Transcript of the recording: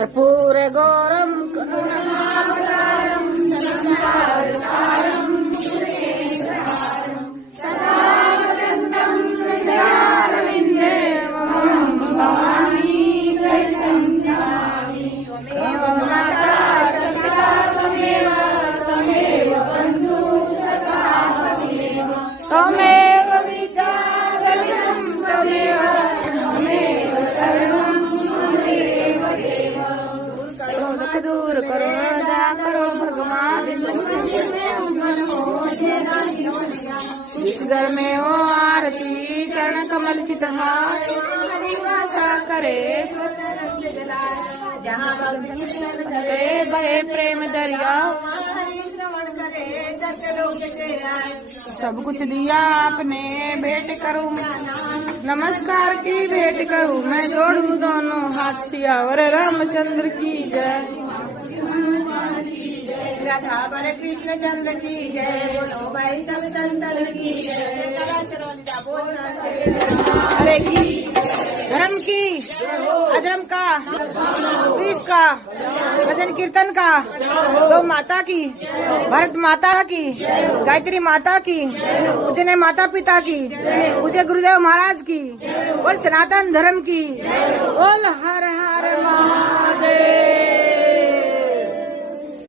कर्पूर गौरम करुणावतारम संसारसारम सदा वसंतम हृदयारविंदे मम भवानी सहितं नमामि। त्वमेव माता च पिता त्वमेव त्वमेव बन्धु सखा त्वमेव त्वमेव विद्या द्रविणं त्वमेव त्वमेव सर्वं त्वमेव देव। दुख दूर करो दया करो भगवान इस घर में हो आरती चरण कमल चित हरिवासा करे जहाँ करे बहे प्रेम दरिया सब कुछ दिया आपने भेंट करूँ नमस्कार की भेंट करूँ मैं जोड़ू दोनों हाथ सियावर रामचंद्र की जय राधा हरे कृष्ण चंद्र की जय बोलो भाई सब संतन की जय हरे की धर्म की अधर्म का पीस का भजन कीर्तन का गौ माता की भारत माता की गायत्री माता की पूजने माता पिता की पूजे गुरुदेव महाराज की बोल सनातन धर्म की बोल हर हर महादेव।